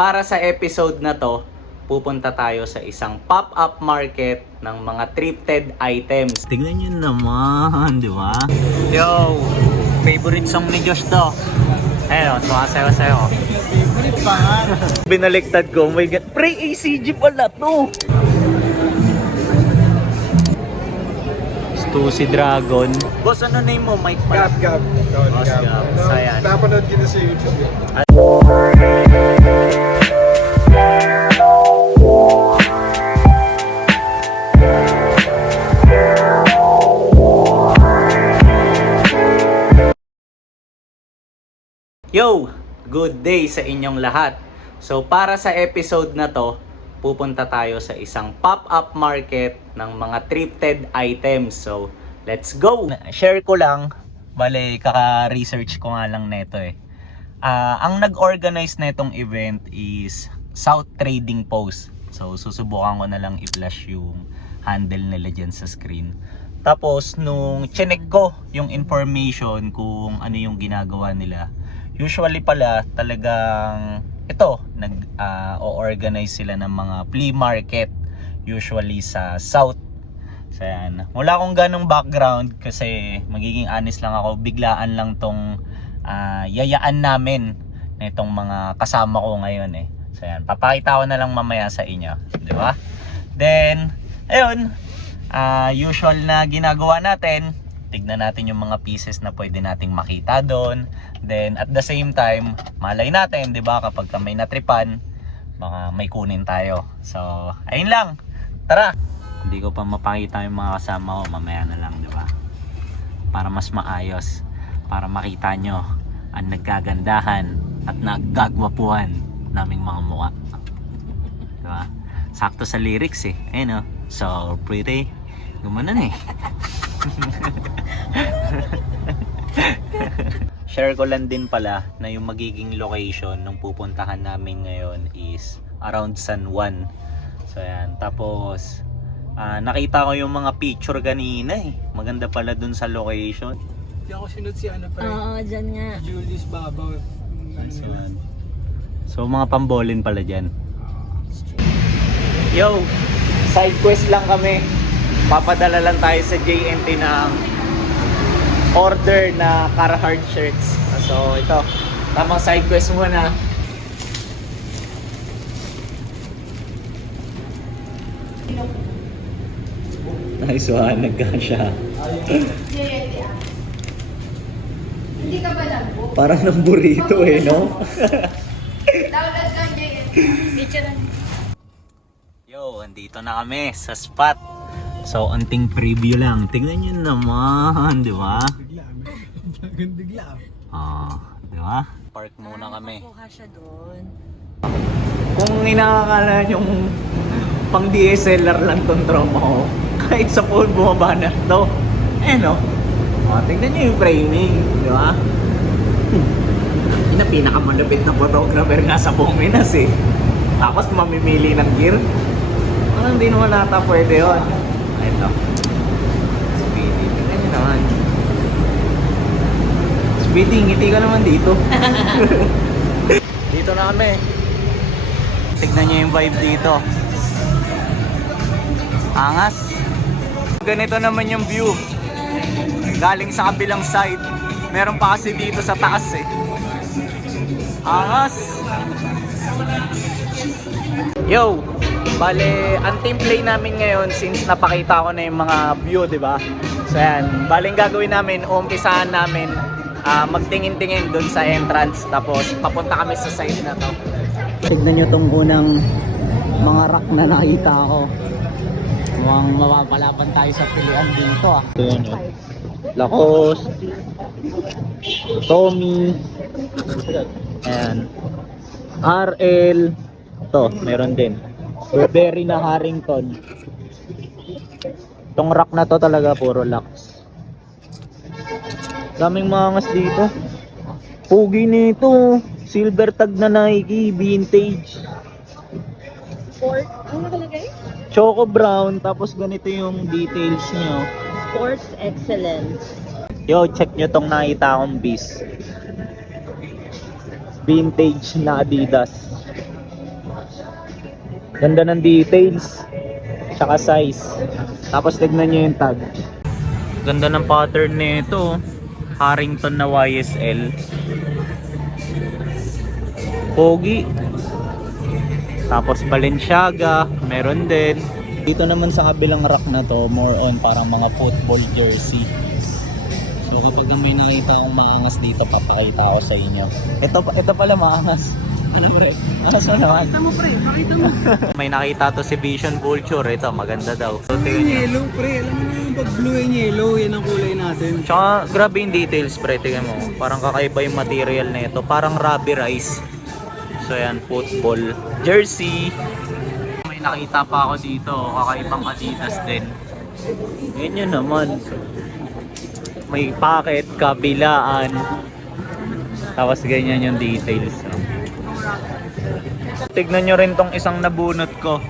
para sa episode na to, pupunta tayo sa isang pop-up market ng mga thrifted items. Tingnan nyo naman, di ba? Yo, favorite song ni Josh to. Ayun, sumasayo sa'yo. Favorite pa nga. Binaliktad ko, oh my god. Pre, ACG pala to. Ito si Dragon. Boss, ano name mo? Mike pala? Gab. Boss Gab. Sayan. Napanood ko na sa YouTube. Yo! Good day sa inyong lahat. So para sa episode na to, pupunta tayo sa isang pop-up market ng mga thrifted items. So let's go! Share ko lang, bale kaka-research ko nga lang neto eh. Ang nag-organize netong event is South Trading Post. So susubukan ko na lang i-flash yung handle nila dyan sa screen. Tapos nung chinek ko yung information kung ano yung ginagawa nila, usually pala talagang ito nag-organize sila ng mga flea market usually sa South. So yan. Wala akong ganong background kasi magiging honest lang ako, biglaan lang tong yayaan namin nitong mga kasama ko ngayon eh. So yan, papakita ko na lang mamaya sa inyo, di ba? Then ayun, usual na ginagawa natin, tignan natin yung mga pieces na pwede nating makita doon. Then at the same time, malay natin, 'di ba, kapag may natripan, baka may kunin tayo. So, ayun lang. Tara. Hindi ko pa mapakita yung mga kasama ko, mamaya na lang, 'di ba? Para mas maayos, para makita nyo ang nagkagandahan at naggagwapuhan naming mga mukha. 'Di ba? Sakto sa lyrics eh. Ayun oh. So pretty. Gumanon eh. Share ko lang din pala na yung magiging location nung pupuntahan namin ngayon is around San Juan. So yan, tapos nakita ko yung mga picture kanina eh. Maganda pala dun sa location. Hindi ako sinod si ano pa rin. Oo, dyan nga. Julius Babaw. So mga pambolin pala dyan. Yo, side quest lang kami. Papadala lang tayo sa JNT ng order na Carhartt shirts. So ito, tamang side quest muna. Nice one, nagkasya. Hindi ka ba nag-book? Parang ng burrito eh, no? Download lang JNT. Picture lang. Yo, andito na kami sa spot. So, anting preview lang. Tingnan nyo naman, di ba? Bigla. Di ba? Park muna kami. Makuha siya doon. Kung inakakala yung pang DSLR lang tong trauma ko, kahit sa phone bumaba na to. No? Tingnan nyo yung framing, di ba? Yun ang pinakamalapit na photographer nga sa buong Minas eh. Tapos mamimili ng gear. Hindi naman nata pwede yun. Ito. Speedy. Tingnan nyo naman. Speedy, ngiti ka naman dito. Dito na kami. Tignan nyo yung vibe dito. Angas. Ganito naman yung view. Galing sa kabilang side. Meron pa kasi dito sa taas eh. Angas. Yo! Bale, ang team play namin ngayon since napakita ko na yung mga view, di ba? So yan, bale ang gagawin namin, umpisahan namin magtingin-tingin dun sa entrance, tapos papunta kami sa side na to. Tignan nyo tong unang mga rack na nakita ko. Mukhang mapapalaban tayo sa pilihan dito ah. Ito yun oh. Lacoste, Tommy, ayan, RL, ito, meron din. Burberry na Harrington. Itong rack na to talaga puro Lux. Daming mga angas dito. Pugi nito. Silver tag na Nike, vintage. Sport? Ano nakalagay? Choco brown, tapos ganito yung details nyo. Sports Excellence. Yo, check nyo tong nakita akong bis. Vintage na Adidas. Ganda ng details. Tsaka size. Tapos tignan nyo yung tag. Ganda ng pattern nito. Harrington na YSL. Pogi. Tapos Balenciaga, meron din. Dito naman sa kabilang rack na to, more on parang mga football jersey. So kapag may nakita akong maangas dito, papakita ko sa inyo. Ito pala maangas. Ano pre? Angas mo naman? Pakita mo pre, pakita mo. May nakita to si Vision Vulture. Ito, maganda daw. So, Blue tingnan and nyo. yellow pre, alam mo na yung pag blue and yellow, yan ang kulay natin. Tsaka grabe yung details pre, tingnan mo. Parang kakaiba yung material na ito. Parang rubber rice. So yan, football jersey. May nakita pa ako dito, kakaibang Adidas din. Ganyan naman. May packet, kabilaan. Tapos ganyan yung details. Tignan nyo rin tong isang nabunot ko.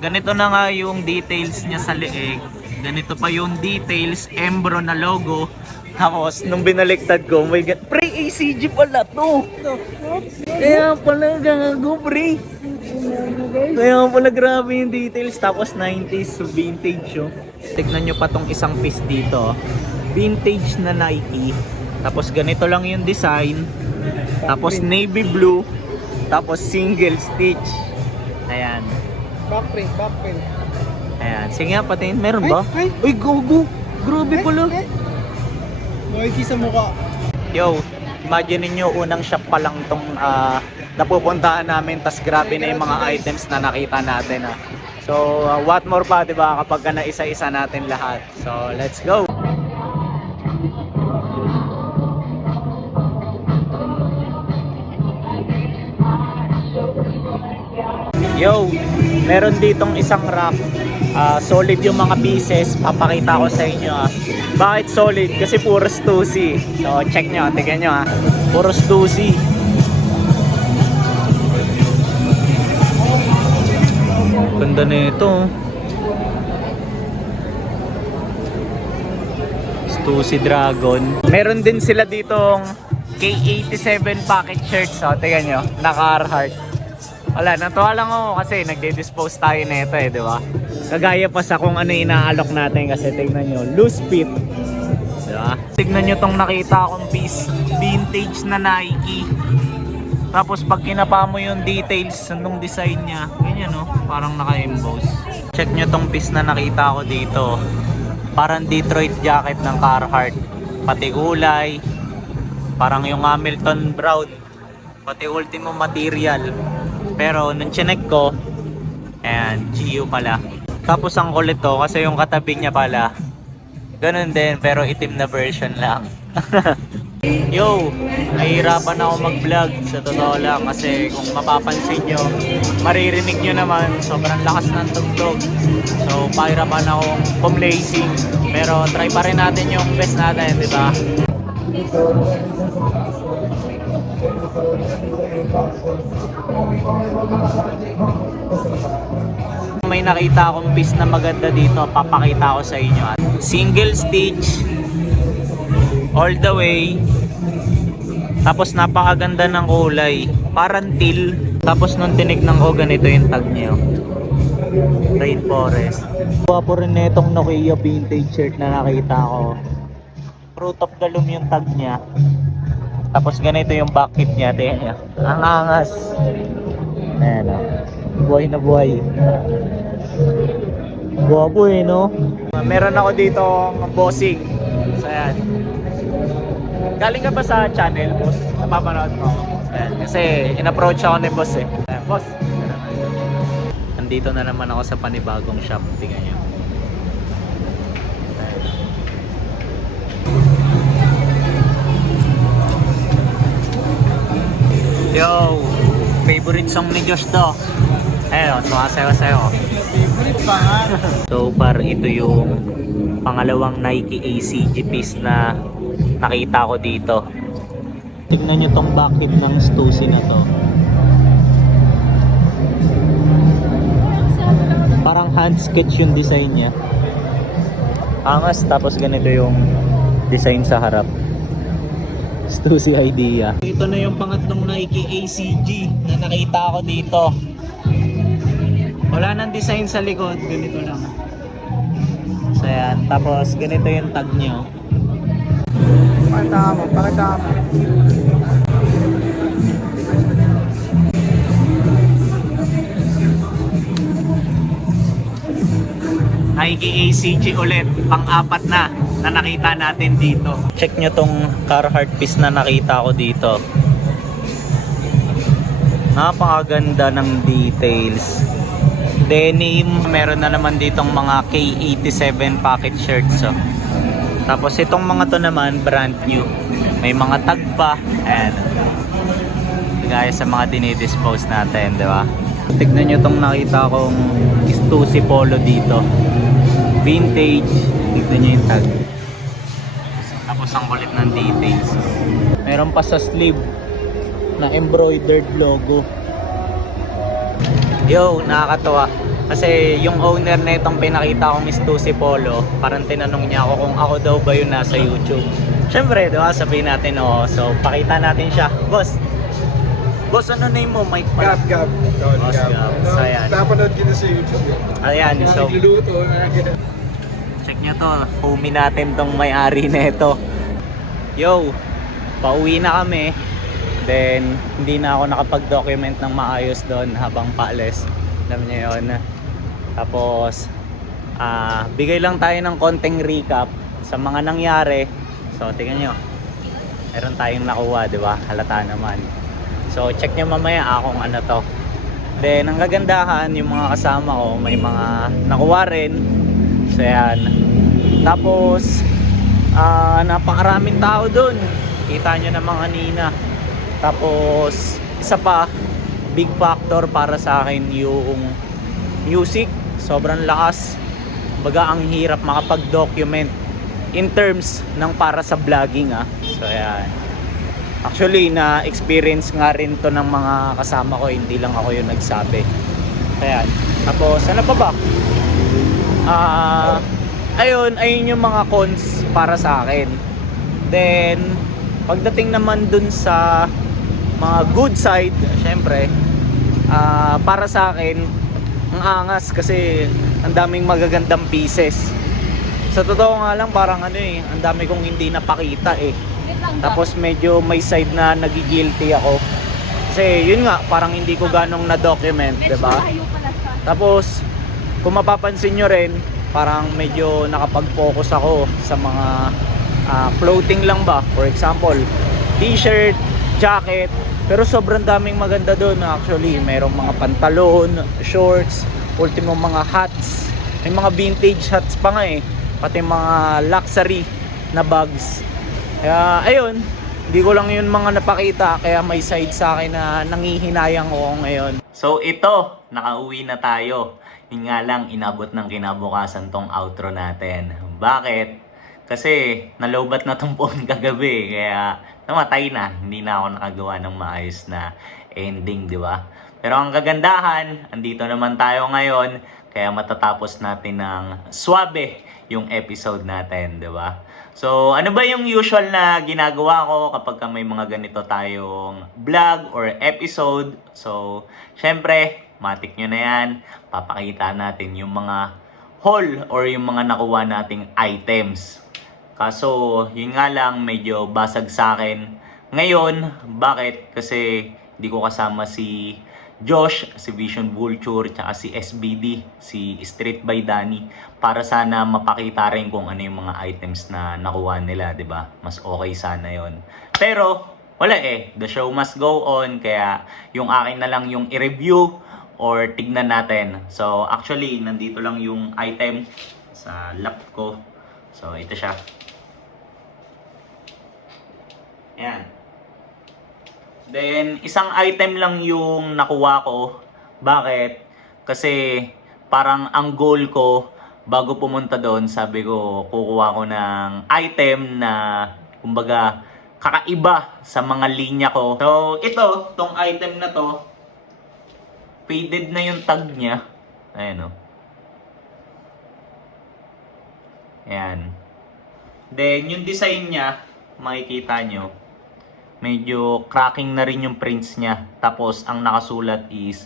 Ganito na nga yung details niya sa leeg. Ganito pa yung details, Embro na logo. Tapos nung binaliktad ko, my god, pre, ACG pala to. Kaya pala gago, pre. Kaya pala grabe yung details. Tapos 90s vintage oh. Tignan nyo pa tong isang piece dito. Vintage na Nike. Tapos ganito lang yung design. Tapos navy blue. Tapos single stitch. Ayan. Backprint, backprint. Ayan. Sige nga, patingin. Meron ba? Ay, Uy, gogo. Grabe pala. Nike sa mukha. Yo, imagine niyo unang shop pa lang tong napupuntahan namin. Tas grabe na yung mga items na nakita natin. So, what more pa, diba? Kapag ka naisa-isa natin lahat. So, let's go. Yo, meron ditong isang rack. Solid yung mga pieces. Papakita ko sa inyo. Bakit solid? Kasi puro Stussy. So check nyo, tignan nyo puro Stussy. Ganda na ito. Stussy Dragon. Meron din sila ditong K87 pocket shirts. So tignan nyo, naka-Carhartt. Wala, natuwa lang ako kasi nagde-dispose tayo na ito di ba? Kagaya pa sa kung ano inaalok natin kasi tignan nyo, loose fit. Di ba? Tignan nyo tong nakita akong piece, vintage na Nike. Tapos pag kinapa mo yung details nung design niya, ganyan parang naka-emboss. Check nyo tong piece na nakita ko dito. Parang Detroit jacket ng Carhartt. Pati kulay, parang yung Hamilton brown. Pati ultimo material. Pero nung chinek ko, ayan, GU pala. Tapos ang kulit to kasi yung katabi niya pala, ganun din pero itim na version lang. Yo, nahihirapan ako mag-vlog sa totoo lang kasi kung mapapansin nyo, maririnig nyo naman sobrang lakas ng tugtog. So pahirapan akong pumlacing pero try pa rin natin yung best natin, di ba? May nakita akong piece na maganda dito, papakita ko sa inyo. Single stitch all the way. Tapos napakaganda ng kulay, parang teal. Tapos nung tinignan ko, ganito yung tag niya. Rainforest. Guwapo rin na itong Nokia vintage shirt na nakita ko. Fruit of the Loom yung tag niya. Tapos ganito yung backkeep niya, tingnan niya. Ang angas. Ayan buhay na buhay. Guwapo no? Meron ako dito ng bossing. So ayan. Galing ka ba sa channel, boss? Napapanood mo ako. Ayan. Kasi in-approach ako ni boss Ayan, boss. Nandito na naman ako sa panibagong shop. Tingnan niyo. Yo, favorite song ni Josh to. Ayun, sumasayaw-sayaw. Favorite pa nga. So far, ito yung pangalawang Nike ACG piece na nakita ko dito. Tignan nyo tong backkeep ng Stussy na to. Parang hand sketch yung design niya. Angas, tapos ganito yung design sa harap. Stussy idea. Ito na yung pangatlong Nike ACG na nakita ko dito. Wala nang design sa likod, ganito lang. So yan, tapos ganito yung tag nyo. Pakita mo. Nike ACG ulit, pang-apat na nakita natin dito. Check nyo tong Carhartt piece na nakita ko dito. Napakaganda ng details. Denim, meron na naman ditong mga K87 pocket shirts. Oh. Tapos itong mga to naman, brand new. May mga tag pa. Ayan. Gaya sa mga dinidispose natin, di ba? Tignan nyo tong nakita kong Stussy Polo dito. Vintage. Tignan nyo yung tag. Tapos ang kulit ng details. Meron pa sa sleeve na embroidered logo. Yo, nakakatawa. Kasi yung owner na itong pinakita kong Stussy Polo, parang tinanong niya ako kung ako daw ba yun nasa YouTube. Siyempre, diba, sabihin natin, oh. So, pakita natin siya. Boss, ano name mo? Mike pala. Gab. Boss Gab. So, ayan. Napanood kita sa YouTube. Ayan, so, Nagluluto. check nyo to. Homie natin tong may-ari na ito. Yo, pauwi na kami. Then, hindi na ako nakapag-document ng maayos doon habang paalis. Alam niyo yun. Tapos, bigay lang tayo ng konting recap sa mga nangyari. So, tingnan nyo. Meron tayong nakuha, di ba? Halata naman. So, check nyo mamaya kung ano to. Then, ang gagandahan, yung mga kasama ko, may mga nakuha rin. So, yan. Tapos, napakaraming tao doon. Kita nyo naman kanina. Tapos, isa pa, big factor para sa akin yung music. Sobrang lakas. Baga, ang hirap makapag-document in terms ng para sa vlogging. So, ayan. Actually, na-experience nga rin to ng mga kasama ko. Hindi lang ako yung nagsabi. So, ayan. Tapos, ano pa ba? Ayun yung mga cons para sa akin. Then, pagdating naman dun sa mga good side, syempre, para sa akin, ang angas kasi ang daming magagandang pieces. Sa totoo nga lang, parang ang dami kong hindi napakita eh. Tapos medyo may side na nagigilty ako. Kasi yun nga, parang hindi ko ganong na-document, diba? Tapos, kung mapapansin nyo rin, parang medyo nakapag-focus ako sa mga clothing lang ba. For example, t-shirt, jacket. Pero sobrang daming maganda doon actually. Merong mga pantalon, shorts, ultimo mga hats. May mga vintage hats pa nga eh. Pati mga luxury na bags. Kaya ayun, hindi ko lang yun mga napakita. Kaya may side sa akin na nangihinayang ko ngayon. So ito, nakauwi na tayo. Yun nga lang, inabot ng kinabukasan tong outro natin. Bakit? Kasi nalobat na tong phone kagabi. Kaya namatay na. Hindi na ako nakagawa ng maayos na ending, di ba? Pero ang kagandahan, andito naman tayo ngayon. Kaya matatapos natin ng swabe yung episode natin, di ba? So, ano ba yung usual na ginagawa ko kapag may mga ganito tayong vlog or episode? So, syempre, matik nyo na yan. Papakita natin yung mga haul or yung mga nakuha nating items. Kaso, yun nga lang, medyo basag sa akin. Ngayon, bakit? Kasi hindi ko kasama si Josh, si Vision Vulture, tsaka si SBD, si Street by Danny, para sana mapakita rin kung ano yung mga items na nakuha nila, 'di ba? Mas okay sana 'yon. Pero wala eh, the show must go on, kaya yung akin na lang yung i-review or tignan natin. So actually, nandito lang yung item sa lap ko. So ito siya. Ayan. Then, isang item lang yung nakuha ko. Bakit? Kasi parang ang goal ko, bago pumunta doon, sabi ko, kukuha ko ng item na, kumbaga, kakaiba sa mga linya ko. So, ito, tong item na to, faded na yung tag niya. Ayan o. Ayan. Then, yung design niya, makikita nyo, medyo cracking na rin yung prints niya. Tapos, ang nakasulat is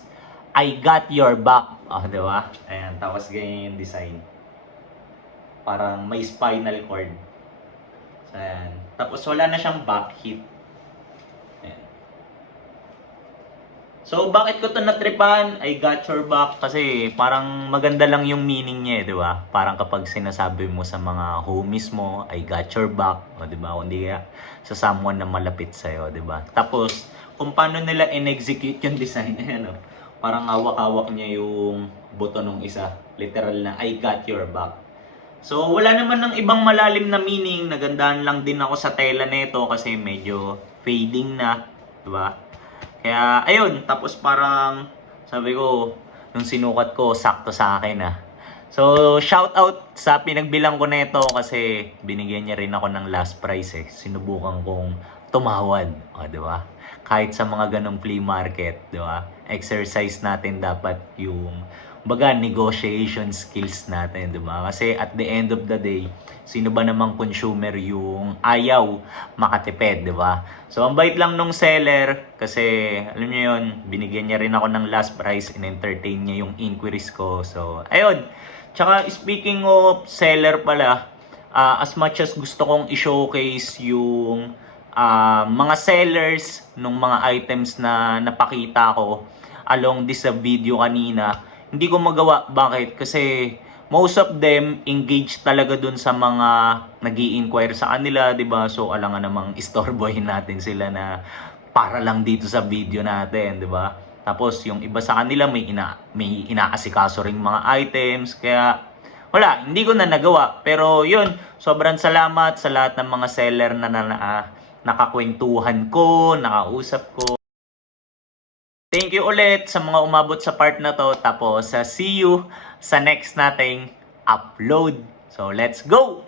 I got your back. Oh, di ba? Ayan, tapos ganyan yung design. Parang may spinal cord. So, ayan. Tapos wala na siyang back hit. Ayan. So, bakit ko to natripan? I got your back kasi parang maganda lang yung meaning niya, di ba? Parang kapag sinasabi mo sa mga homies mo, I got your back, o di ba? Hindi kaya sa someone na malapit sa'yo, di ba? Tapos, kung paano nila in-execute yung design, ayan o. Parang hawak-hawak niya yung buto nung isa. Literal na, I got your back. So, wala naman ng ibang malalim na meaning. Nagandahan lang din ako sa tela nito kasi medyo fading na, di ba? Kaya, ayun, tapos parang, sabi ko, nung sinukat ko, sakto sa akin So, shout out sa pinagbilang ko nito kasi binigyan niya rin ako ng last price Sinubukan kong tumawad, di ba? Kahit sa mga ganong flea market, di ba? Exercise natin dapat yung negotiation skills natin, di ba? Kasi at the end of the day, sino ba namang consumer yung ayaw makatipid, di ba? So, ang bait lang nung seller kasi, alam niyo yun, binigyan niya rin ako ng last price, in-entertain niya yung inquiries ko. So, ayun. Tsaka, speaking of seller pala, as much as gusto kong i-showcase yung mga sellers ng mga items na napakita ko along this video kanina, hindi ko magawa. Bakit? Kasi most of them engaged talaga dun sa mga nag-i-inquire sa kanila, 'di ba? So alangan namang istorbohin natin sila na para lang dito sa video natin, 'di ba? Tapos yung iba sa kanila may inaasikaso ring mga items, kaya wala, hindi ko na nagawa. Pero yun, sobrang salamat sa lahat ng mga seller na nakakwentuhan ko, nakausap ko. Thank you ulit sa mga umabot sa part na to. Tapos, see you sa next nating upload. So, let's go!